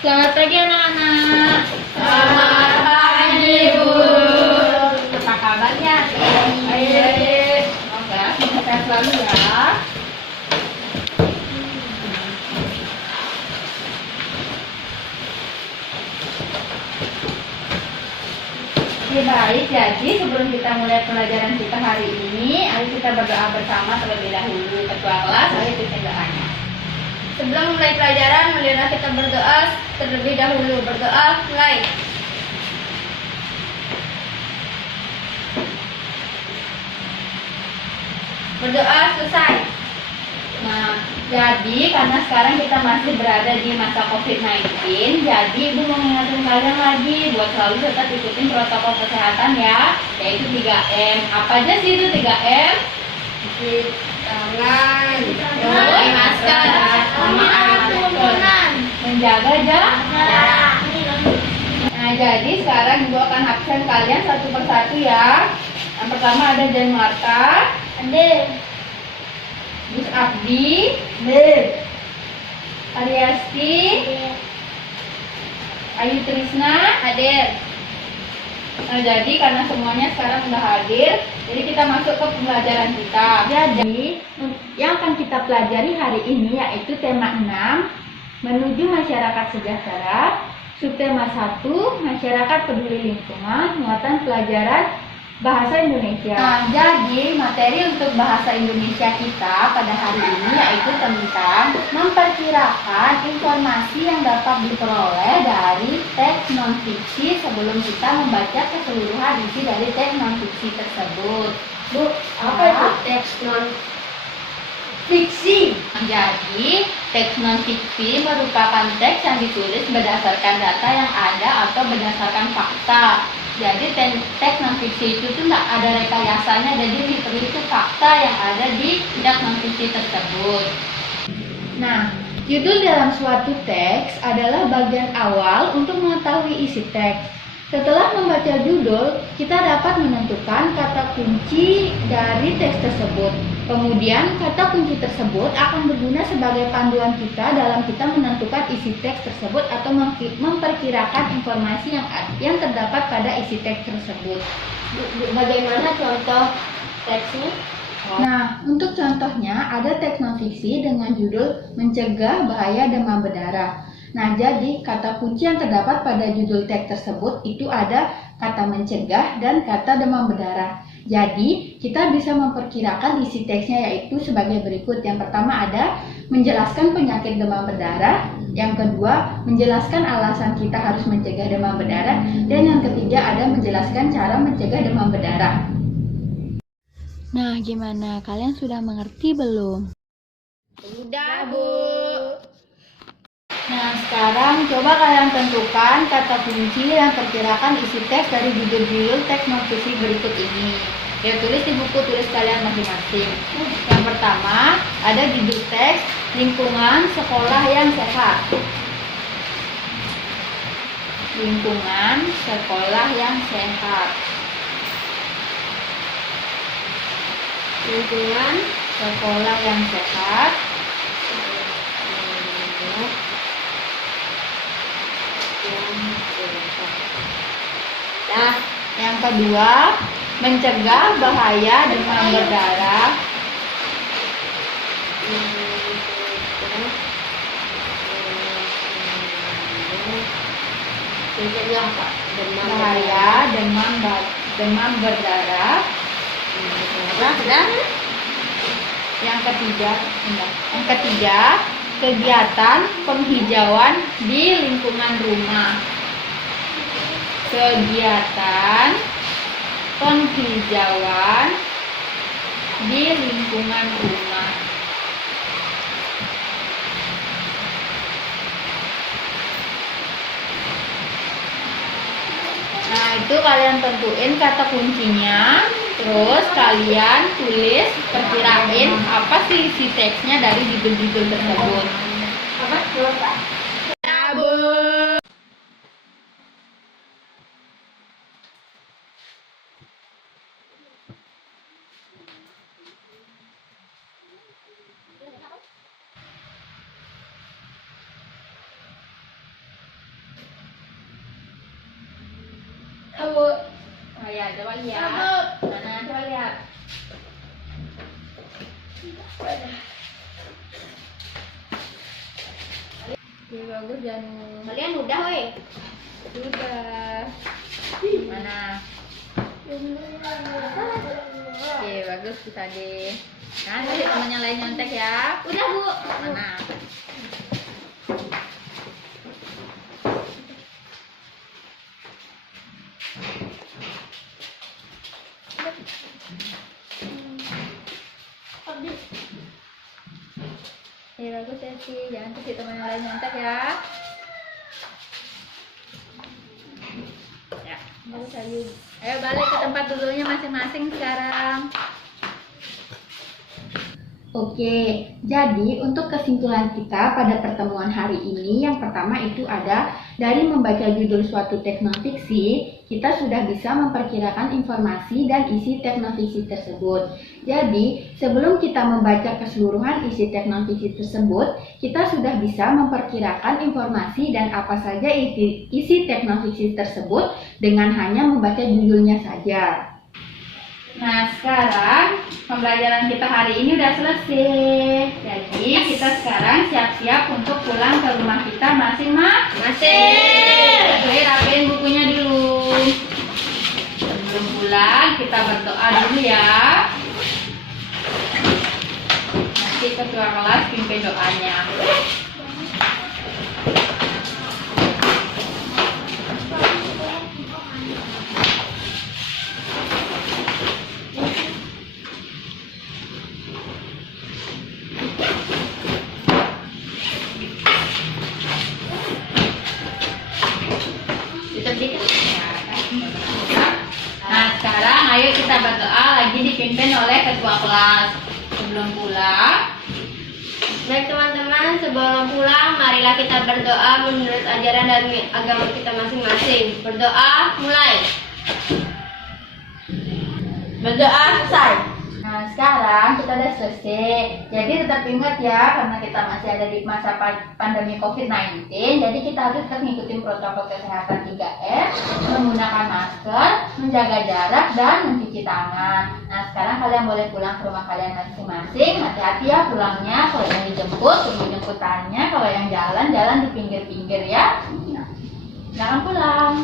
Selamat pagi anak-anak. Selamat pagi, Bu. Apa kabarnya? Baik. Semoga sehat selalu ya. Oke, baik. Jadi sebelum kita mulai pelajaran kita hari ini, ayo kita berdoa bersama terlebih dahulu. Ketua kelas, ayo kita doanya. Sebelum mulai pelajaran, marilah kita berdoa terlebih dahulu. Berdoa, mulai. Berdoa, selesai. Nah, jadi karena sekarang kita masih berada di masa COVID-19, jadi Ibu mau mengingatkan kalian lagi buat selalu tetap ikutin protokol kesehatan ya, yaitu 3M. Apa aja sih itu 3M? Cuci tangan, Pakai masker, menjaga jarak. Nah, jadi sekarang Ibu akan absen kalian satu persatu ya. Yang pertama ada Jan Marta, Gus Abdi, Ariasti, Ayu Trisna, hadir. Nah, jadi karena semuanya sekarang sudah hadir, jadi kita masuk ke pembelajaran kita. Jadi, yang akan kita pelajari hari ini yaitu tema 6, menuju masyarakat sejahtera, subtema 1, masyarakat peduli lingkungan, muatan pelajaran bahasa Indonesia. Nah, jadi materi untuk bahasa Indonesia kita pada hari ini yaitu tentang memperkirakan informasi yang dapat diperoleh dari teks non-fiksi sebelum kita membaca keseluruhan isi dari teks non-fiksi tersebut. Bu, apa itu teks non fiksi? Jadi, teks non-fiksi merupakan teks yang ditulis berdasarkan data yang ada atau berdasarkan fakta. Jadi, teks non-fiksi itu tuh nggak ada rekayasanya, jadi literally itu fakta yang ada di teks non-fiksi tersebut. Nah, judul dalam suatu teks adalah bagian awal untuk mengetahui isi teks. Setelah membaca judul, kita dapat menentukan kata kunci dari teks tersebut. Kemudian, kata kunci tersebut akan berguna sebagai panduan kita dalam kita menentukan isi teks tersebut atau memperkirakan informasi yang terdapat pada isi teks tersebut. Bagaimana contoh teksnya? Nah, untuk contohnya ada teks non-fiksi dengan judul Mencegah Bahaya Demam Berdarah. Nah, jadi kata kunci yang terdapat pada judul teks tersebut itu ada kata mencegah dan kata demam berdarah. Jadi, kita bisa memperkirakan isi teksnya yaitu sebagai berikut. Yang pertama ada menjelaskan penyakit demam berdarah, yang kedua menjelaskan alasan kita harus mencegah demam berdarah, dan yang ketiga ada menjelaskan cara mencegah demam berdarah. Nah, gimana? Kalian sudah mengerti belum? Sudah, Bu. Nah, sekarang coba kalian tentukan kata kunci yang perkirakan isi teks dari judul-judul teks non-fiksi berikut ini. Ya, tulis di buku tulis kalian masing-masing. Yang pertama, ada judul teks Lingkungan Sekolah yang Sehat. Lingkungan Sekolah yang Sehat. Lingkungan Sekolah yang sehat. Nah, yang kedua, mencegah bahaya demam berdarah. mencegah Bahaya demam berdarah. Yang ketiga, kegiatan penghijauan di lingkungan rumah. Kegiatan penghijauan di lingkungan rumah. Nah, itu kalian tentuin kata kuncinya, terus kalian tulis, perkirain apa sih isi teksnya dari judul-judul tersebut. Bu. Oh ya, coba lihat. Bu. Mana? Coba lihat. Oke, bagus Janu. Kalian udah, weh. Sudah. Mana? Oke, bagus kita deh. Kan kasih temannya lain nyontek ya. Udah, Bu. Mana? Oke, bagus ya sih. Jangan kasih temannya lain nyontek ya. Ya, bagus Ayu. Ayo balik ke tempat duduknya masing-masing sekarang. Oke, jadi untuk kesimpulan kita pada pertemuan hari ini, yang pertama itu ada dari membaca judul suatu teknofiksi, kita sudah bisa memperkirakan informasi dan isi teknofiksi tersebut. Jadi, sebelum kita membaca keseluruhan isi teknofiksi tersebut, kita sudah bisa memperkirakan informasi dan apa saja isi teknofiksi tersebut dengan hanya membaca judulnya saja. Nah, sekarang pembelajaran kita hari ini udah selesai. Jadi kita sekarang siap-siap untuk pulang ke rumah kita masing-masing. Oke, rapiin bukunya dulu. Sebelum pulang kita berdoa dulu ya. Nanti ketua kelas pimpin doanya. Nah, sekarang ayo kita berdoa lagi dipimpin oleh ketua kelas. Sebelum pulang, Baik teman-teman, sebelum pulang, marilah kita berdoa menurut ajaran dan agama kita masing-masing. Berdoa, mulai. Berdoa, selesai. nah sekarang kita udah selesai. Jadi tetap ingat ya, karena kita masih ada di masa pandemi COVID-19, jadi kita harus tetap ngikutin protokol kesehatan 3M, menggunakan masker, menjaga jarak, dan mencuci tangan. Nah sekarang kalian boleh pulang ke rumah kalian masing-masing. Hati-hati ya pulangnya, kalau yang dijemput, tunggu jemputannya, kalau yang jalan di pinggir-pinggir ya. Jangan pulang.